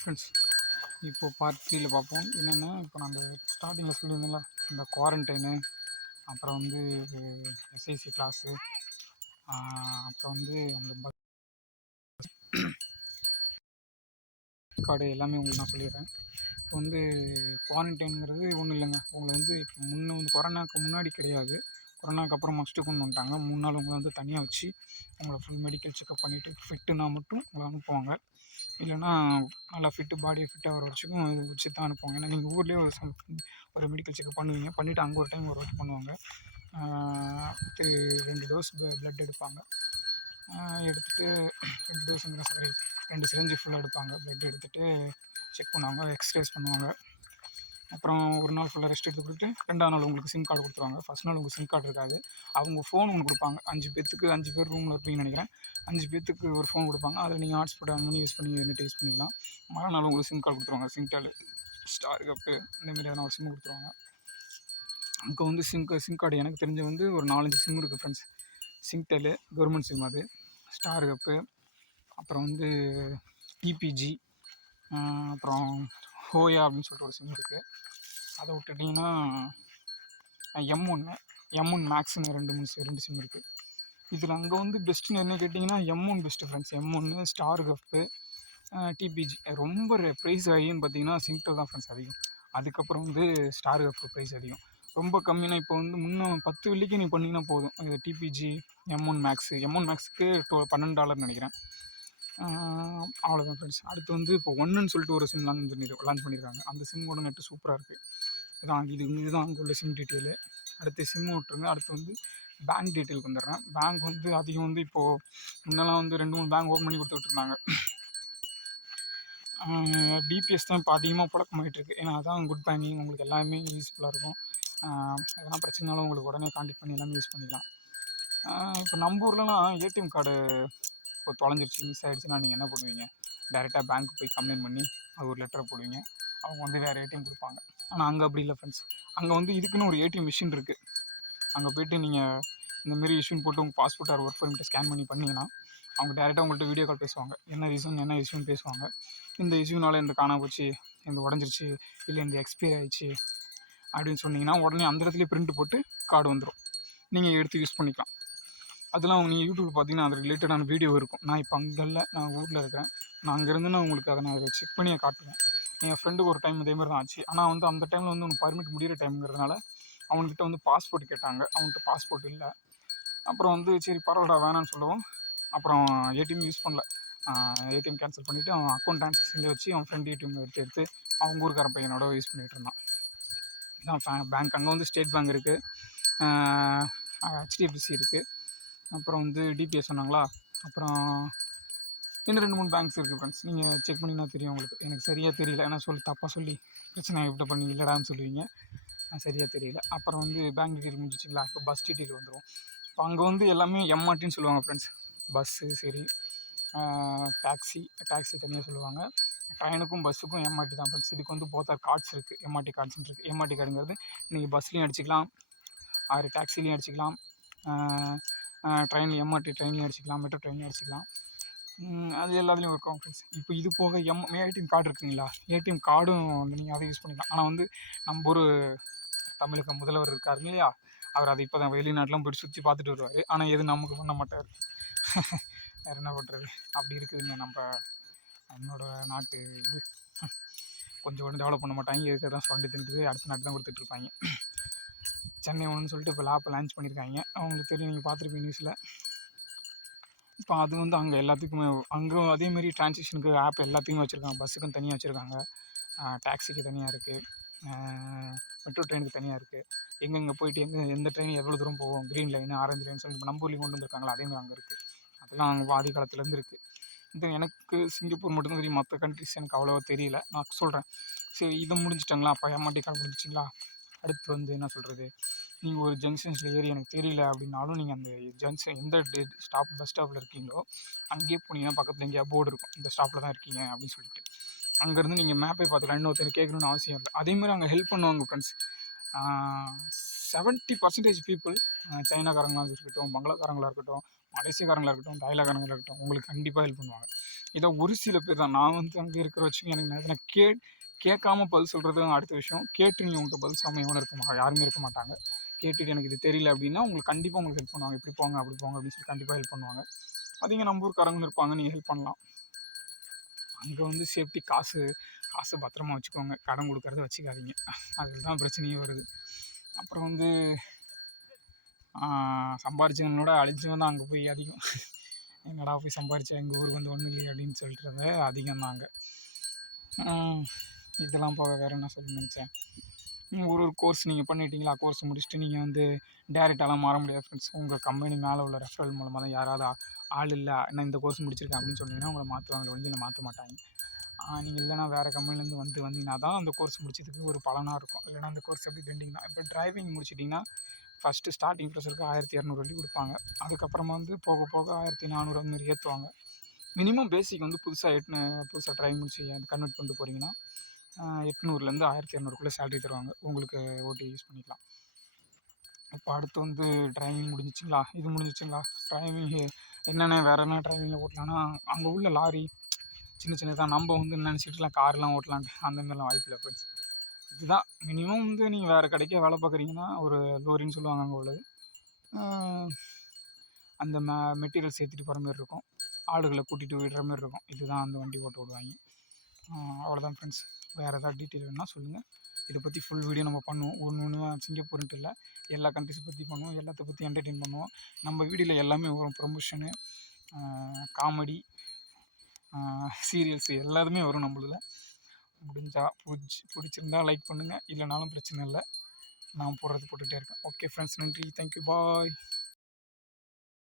Friends, இப்போது part 3ல பார்ப்போம். என்னென்னா, இப்போ நம்ம ஸ்டார்டிங்கில் சொல்லியிருந்தோம்ல, இந்த குவாரண்டைனு, அப்புறம் வந்து எஸ்ஐசி கிளாஸு, அப்புறம் வந்து அந்த பஸ் கார்டு எல்லாமே உங்களுக்கு நான் சொல்லிடுறேன். இப்போ வந்து குவாரண்டைனுங்கிறது ஒன்றும் இல்லைங்க. உங்களை வந்து இப்போ வந்து கொரோனாவுக்கு முன்னாடி கிடையாது, கொரோனாவுக்கு அப்புறம் மஸ்ட்டு கொண்டு வந்துட்டாங்க. 3 நாள் உங்களை வந்து தனியாக வச்சு உங்களை ஃபுல் மெடிக்கல் செக்அப் பண்ணிவிட்டு ஃபிட்டுனா மட்டும் உங்களை அனுப்புவாங்க. இல்லைனா நல்லா பாடியை ஃபிட்டாக வர வச்சுக்கும் இது வச்சு தான் அனுப்புவாங்க. ஏன்னா நீங்கள் ஊர்லேயே ஒரு மெடிக்கல் செக்அப் பண்ணுவீங்க, பண்ணிவிட்டு அங்கே ஒரு டைம் ஒரு வாட்டி பண்ணுவாங்க. 2 டோஸ் ப்ளட் எடுப்பாங்க. எடுத்துகிட்டு 2 டோஸுங்கிற சாரி 2 சிரஞ்சி ஃபுல்லாக எடுப்பாங்க. ப்ளட் எடுத்துகிட்டு செக் பண்ணுவாங்க, எக்ஸ்ரேஸ் பண்ணுவாங்க. அப்புறம் ஒரு நாள் ஃபுல்லாக ரெஸ்ட் எடுத்து கொடுத்துட்டு 2ஆம் நாள் உங்களுக்கு சிம் கார்டு கொடுத்துருவாங்க. ஃபஸ்ட் நாள் உங்களுக்கு சிம் கார்டு இருக்காது. அவங்க ஃபோன் ஒன்று கொடுப்பாங்க. 5 பேர் ரூமில் இருப்பீங்கன்னு நினைக்கிறேன். 5 பேர்த்துக்கு ஒரு ஃபோன் கொடுப்பாங்க. அதில் நீங்கள் ஹாட்ஸ்பாட் ஆன் பண்ணி யூஸ் பண்ணி நெட் யூஸ் பண்ணிக்கலாம். மறுநாள் உங்களுக்கு சிம் கார்டு கொடுத்துருவாங்க. சிம்டெல், ஸ்டார் கப்பு இந்தமாரி எதனா ஒரு சிம் கொடுத்துருவாங்க. அங்கே வந்து சிம் கார்டு எனக்கு தெரிஞ்ச வந்து ஒரு 4-5 சிம் இருக்குது ஃப்ரெண்ட்ஸ். சிம்டெல் கவர்மெண்ட் சிம், அது ஸ்டார் கப்பு, அப்புறம் வந்து டிபிஜி, அப்புறம் ஹோயா அப்படின்னு சொல்லிட்டு ஒரு சிம் இருக்குது. அதை விட்டுட்டிங்கன்னா M1 மேக்ஸ்னு 2 சிம் இருக்குது. இதில் அங்கே வந்து பெஸ்ட்டுன்னு என்ன கேட்டிங்கன்னா M1 best friends. M1 star cup, TPG. ரொம்ப ப்ரைஸ் ஆகின்னு பார்த்தீங்கன்னா சிம்டெல் தான் ஃப்ரெண்ட்ஸ் அதிகம். அதுக்கப்புறம் வந்து ஸ்டார் கப்பு ப்ரைஸ் அதிகம். ரொம்ப கம்மினா இப்போ வந்து முன்னே 10 வெள்ளிக்கு நீ பண்ணிங்கன்னா போதும். டிபிஜி M1 மேக்ஸுக்கு $12 நினைக்கிறேன். அவ்வளோதான் ஃப்ரெண்ட்ஸ். அடுத்து வந்து இப்போ ஒன்றுன்னு சொல்லிட்டு ஒரு சிம் லான்ச் பண்ணியிருக்காங்க. அந்த சிம்மோட நெட்டு சூப்பராக இருக்குது. இதுதான் அங்கே உள்ள சிம் டீட்டெயிலு. அடுத்து சிம்மு விட்டுருங்க. அடுத்து வந்து பேங்க் டீட்டெயிலுக்கு வந்துடுறேன். பேங்க் வந்து அதிகம் வந்து இப்போது முன்னெல்லாம் வந்து 2-3 பேங்க் ஓப்பன் பண்ணி கொடுத்துட்ருந்தாங்க. டிபிஎஸ் தான் இப்போ அதிகமாக புழக்கமாகிட்டுருக்கு. ஏன்னா அதான் குட் பேங்கிங், உங்களுக்கு எல்லாமே யூஸ்ஃபுல்லாக இருக்கும். எதனா பிரச்சனைனாலும் உங்களுக்கு உடனே கான்டெக்ட் பண்ணி எல்லாமே யூஸ் பண்ணிக்கலாம். இப்போ நம்ம ஊர்லலாம் ஏடிஎம் கார்டு இப்போ தொலைஞ்சிருச்சு, மிஸ் ஆகிடுச்சுன்னா நீங்கள் என்ன பண்ணுவீங்க? டேரெக்டாக பேங்க் போய் கம்ப்ளைண்ட் பண்ணி அது ஒரு லெட்டரை போடுவீங்க. அவங்க வந்து வேறு ஏடிஎம் கொடுப்பாங்க. ஆனால் அங்கே அப்படி இல்லை ஃப்ரெண்ட்ஸ். அங்கே வந்து இதுக்குன்னு ஒரு ஏடிஎம் மிஷின் இருக்குது. அங்கே போய்ட்டு நீங்கள் இந்தமாரி இஷ்யூன்னு போட்டு உங்கள் பாஸ்போர்ட் ஆர் ஒர்க் பர்மிட்டை ஸ்கேன் பண்ணி பண்ணிங்கன்னா அவங்க டேரெக்டாக உங்கள்கிட்ட வீடியோ கால் பேசுவாங்க. என்ன இஷ்யூன்னு பேசுவாங்க. இந்த இஷ்யூனால் இந்த காணா போச்சு, இந்த உடஞ்சிருச்சு, இல்லை இந்த எக்ஸ்பைரி ஆகிடுச்சு அப்படின்னு சொன்னீங்கன்னா உடனே அந்த இடத்துலேயே பிரிண்ட் போட்டு கார்டு வந்துடும். நீங்கள் எடுத்து யூஸ் பண்ணிக்கலாம். அதெல்லாம் நீங்கள் யூடியூப் பார்த்தீங்கன்னா அது ரிலேட்டடான வீடியோ இருக்கும். நான் இப்போ அங்கே இல்லை, நான் ஊரில் இருக்கிறேன். நான் அங்கேருந்து நான் உங்களுக்கு அதை நான் செக் பண்ணியே காட்டுவேன். என் ஃப்ரெண்டுக்கு ஒரு டைம் இதேமாதிரி தான் ஆச்சு. ஆனால் வந்து அந்த டைமில் வந்து உனக்கு பர்மிட் முடிகிற டைம்ங்கிறதுனால அவன்கிட்ட வந்து பாஸ்போர்ட் கேட்டாங்க. அவன்கிட்ட பாஸ்போர்ட் இல்லை. அப்புறம் வந்து சரி பரவாயில்ல வேணான்னு சொல்லவும் அப்புறம் ஏடிஎம் யூஸ் பண்ணல. ஏடிஎம் கேன்சல் பண்ணிவிட்டு அவன் அக்கௌண்ட் ட்ரான்சாக்ஷனில் வச்சு அவன் ஃப்ரெண்ட் ஏடிஎம் எடுத்து அவங்க ஊருக்கார பையனோட யூஸ் பண்ணிகிட்டு இருந்தான். இதான் பேங்க். அங்கே வந்து ஸ்டேட் பேங்க் இருக்குது, HDFC இருக்குது, அப்புறம் வந்து டிபிஎஸ் சொன்னாங்களா, அப்புறம் இன்னும் 2-3 பேங்க்ஸ் இருக்குது ஃப்ரெண்ட்ஸ். நீங்கள் செக் பண்ணிங்கன்னா தெரியும் உங்களுக்கு. எனக்கு சரியாக தெரியல, ஏன்னா தப்பாக சொல்லி பிரச்சனை இப்படி பண்ணி இல்லைடான்னு சொல்லுவீங்க. சரியாக தெரியல. அப்புறம் வந்து பேங்க் டீட்டெயில் முடிஞ்சிச்சிங்களா, இப்போ பஸ் டீட்டெயில் வந்துடும். இப்போ அங்கே வந்து எல்லாமே எம்ஆர்டின்னு சொல்லுவாங்க ஃப்ரெண்ட்ஸ். பஸ்ஸு சரி, டாக்ஸி தனியாக சொல்லுவாங்க. ட்ரெயினுக்கும் பஸ்ஸுக்கும் எம்ஆர்டி தான் ஃப்ரெண்ட்ஸ். இதுக்கு வந்து போத்தார் கார்ட்ஸ் இருக்குது, எம்ஆர்டி கார்ட்ஸ்ன்னு இருக்குது. எம்ஆர்டி கார்டுங்கிறது நீங்கள் பஸ்லேயும் அடிச்சிக்கலாம், ஆறு டாக்ஸிலையும் அடிச்சிக்கலாம், ட்ரெயினில் எம்ஆர்டி ட்ரெயின்லையும் அடிச்சிக்கலாம், மெட்ரோ ட்ரெயின்லையும் அடிச்சிக்கலாம். அது எல்லாத்துலேயும் ஒர்க் ஆகும் ஃப்ரெண்ட்ஸ். இப்போ இது போக ஏடிஎம் கார்டு இருக்குங்களா, ஏடிஎம் கார்டும் வந்து நீங்கள் அதை யூஸ் பண்ணிக்கலாம். ஆனால் வந்து நம்ம ஒரு தமிழக முதல்வர் இருக்காருங்க இல்லையா, அவர் அதை இப்போ தான் வெளிநாட்டிலாம் போய்ட்டு சுற்றி பார்த்துட்டு வருவார். ஆனால் எது நமக்கு பண்ண மாட்டார். வேறு என்ன பண்ணுறது, அப்படி இருக்குதுங்க நம்மளோட நாட்டு. இது கொஞ்சம் கூட டெவலப் பண்ண மாட்டாங்க. இருக்கிறது தான் சுரண்டி தின்ட்டு அடுத்த நாட்டு தான் கொடுத்துட்ருப்பாங்க. சென்னை ஒன்றுன்னு சொல்லிட்டு இப்போ ஆப்பை லான்ச் பண்ணியிருக்காங்க. அவங்களுக்கு தெரியும், நீங்கள் பார்த்துருப்பீங்க நியூஸில். இப்போ அது வந்து அங்கே எல்லாத்துக்குமே அங்கே அதேமாரி டிரான்சாக்ஷனுக்கு ஆப் எல்லாத்துக்குமே வச்சுருக்காங்க. பஸ்ஸுக்கும் தனியாக வச்சுருக்காங்க, டாக்ஸிக்கு தனியாக இருக்குது, மெட்ரோ ட்ரெயினுக்கு தனியாக இருக்குது. எங்கெங்கே போயிட்டு எந்த ட்ரெயின் எவ்வளோ தூரம் போகும், க்ரீன் லைன், ஆரஞ்சு லைன் சொல்லிட்டு இப்போ நம்ம ஊர்லேயும் கொண்டு வந்திருக்காங்களா, அதேமாதிரி அங்கே இருக்குது. அதெல்லாம் அங்கே ஆதி காலத்துலேருந்து இருக்குது. இது எனக்கு சிங்கப்பூர் மட்டும்தான் தெரியும், மற்ற கண்ட்ரிஸ் எனக்கு அவ்வளோவா தெரியல. நான் சொல்கிறேன். சரி, இதை முடிஞ்சிட்டாங்களா, அப்போ எம்ஆர்டி கார்டு முடிஞ்சிச்சிங்களா. அடுத்து வந்து என்ன சொல்கிறது, நீங்கள் ஒரு ஜங்ஷன்ஸில் ஏறி எனக்கு தெரியல அப்படின்னாலும் நீங்கள் அந்த ஜங்ஷன் எந்த பஸ் ஸ்டாப்பில் இருக்கீங்களோ அங்கேயே போனீங்கன்னா பக்கத்தில் எங்கேயா போர்டு இருக்கும், இந்த ஸ்டாப்பில் தான் இருக்கீங்க அப்படின்னு சொல்லிட்டு. அங்கேருந்து நீங்கள் மேப்பை பார்த்துக்கலாம், இன்னொருத்தர் கேட்கணுன்னு அவசியம் இல்லை. அதேமாதிரி அங்கே ஹெல்ப் பண்ணுவாங்க ஃப்ரெண்ட்ஸ். 70% பீப்புள், சைனாக்காரங்களாக இருக்கட்டும், பங்களாக்காரங்களாக இருக்கட்டும், மலேசியக்காரங்களாக இருக்கட்டும், தாய்லாக்காரங்களாக இருக்கட்டும், உங்களுக்கு கண்டிப்பாக ஹெல்ப் பண்ணுவாங்க. இதை ஒரு சில பேர் தான். நான் வந்து அங்கே இருக்கிற வச்சுக்கோங்க, எனக்கு நேரத்தில் கேட்காம பதில் சொல்கிறது அடுத்த விஷயம். கேட்டு நீங்கள் உங்கள்கிட்ட பதில் சொல்லாமல் எவனும் யாருமே இருக்க மாட்டாங்க. கேட்டுட்டு எனக்கு இது தெரியல அப்படின்னா உங்களுக்கு கண்டிப்பாக உங்களுக்கு ஹெல்ப் பண்ணுவாங்க. இப்படி போங்க அப்படி போங்க அப்படின்னு சொல்லி கண்டிப்பாக ஹெல்ப் பண்ணுவாங்க. அதிக நம்ம ஊர்க்காரங்க இருப்பாங்க, நீங்கள் ஹெல்ப் பண்ணலாம். அங்கே வந்து சேஃப்டி காசு பத்திரமா வச்சுக்கோங்க. கடன் கொடுக்கறத வச்சுக்காதீங்க. அதில் தான் பிரச்சனையே வருது. அப்புறம் வந்து சம்பாரிச்சவனோட அழிஞ்சவன் தான் அங்கே போய் அதிகம். என்னடா போய் சம்பாரிச்சா எங்கள் ஊருக்கு வந்து ஒன்றும் இல்லையே அப்படின்னு சொல்லிட்டு அதிகம் தான் அங்கே. இதெல்லாம் போக வேறு என்ன சொல்ல நினச்சேன். ஒரு கோர்ஸ் நீங்கள் பண்ணிட்டீங்களா, கோர்ஸ் முடிச்சுட்டு நீங்கள் வந்து டேரெக்டாலாம் மாற முடியாது ஃப்ரெண்ட்ஸ். உங்கள் கம்பெனி மேலே உள்ள ரெஃபரல் மூலமாக தான் யாராவது ஆள் இல்லை நான் இந்த கோர்ஸ் முடிச்சிருக்கேன் அப்படின்னு சொன்னீங்கன்னா உங்களை மாற்றுவாங்க, ஒழிஞ்சு மாற்ற மாட்டாங்க. நீங்கள் இல்லைனா வேறு கம்பெனிலேருந்து வந்தீங்கன்னா தான் அந்த கோர்ஸ் முடிச்சதுக்கு ஒரு பலனாக இருக்கும். இல்லைனா அந்த கோர்ஸ் எப்படி பெண்டிங் தான். இப்போ டிரைவிங் முடிச்சிட்டிங்கன்னா ஃபஸ்ட்டு ஸ்டார்டிங் ப்ரெஷருக்கு 1200 வழி கொடுப்பாங்க. அதுக்கப்புறமா வந்து போக போக 1400 அந்த மாதிரி ஏற்றுவாங்க. மினிமம் பேசிக் வந்து புதுசாக டிரைவிங் முடிச்சு கன்வெர்ட் பண்ணிட்டு போகிறீங்கன்னா 800லேருந்து 1200க்குள்ளே சேலரி தருவாங்க. உங்களுக்கு ஓட்டி யூஸ் பண்ணிக்கலாம். இப்போ அடுத்து வந்து டிரைவிங் முடிஞ்சிச்சிங்களா, இது முடிஞ்சிச்சிங்களா, டிரைவிங் என்னென்ன வேறு என்ன டிரைவிங்கில் ஓட்டலான்னா அங்கே உள்ள லாரி சின்னதாக நம்ம வந்து நினச்சிட்டுலாம் கார்லாம் ஓட்டலான்ட்டு அந்த மாதிரிலாம் வாய்ப்பு இல்லை ஃப்ரெண்ட்ஸ். இதுதான் மினிமம் வந்து நீங்கள் வேறு கடைக்கே வேலை பார்க்குறீங்கன்னா ஒரு லோரின்னு சொல்லுவாங்க அங்கே உள்ளது. அந்த மெட்டீரியல்ஸ் ஏற்றிட்டு போகிற மாதிரி இருக்கும், ஆளுகளை கூட்டிகிட்டு விடுற மாதிரி இருக்கும். இதுதான் அந்த வண்டி ஓட்ட விடுவாங்க. அவ்வளோதான் ஃப்ரெண்ட்ஸ். வேறு ஏதாவது டீட்டெயில் வேணுன்னா சொல்லுங்கள். இதை பற்றி ஃபுல் வீடியோ நம்ம பண்ணுவோம். ஒன்று சிங்கப்பூர்ன்ட்டு இல்லை, எல்லா கண்ட்ரிஸை பற்றி பண்ணுவோம், எல்லாத்த பற்றி என்டர்டெயின் பண்ணுவோம். நம்ம வீடியோவில் எல்லாமே வரும். ப்ரொமோஷனு, காமெடி, சீரியல்ஸு எல்லாத்துமே வரும் நம்மளில். முடிஞ்சால் பிடிச்சிருந்தா லைக் பண்ணுங்கள், இல்லைனாலும் பிரச்சனை இல்லை. நான் போடுறது போட்டுகிட்டே இருக்கேன். ஓகே ஃப்ரெண்ட்ஸ், நன்றி, தேங்க்யூ, பாய்.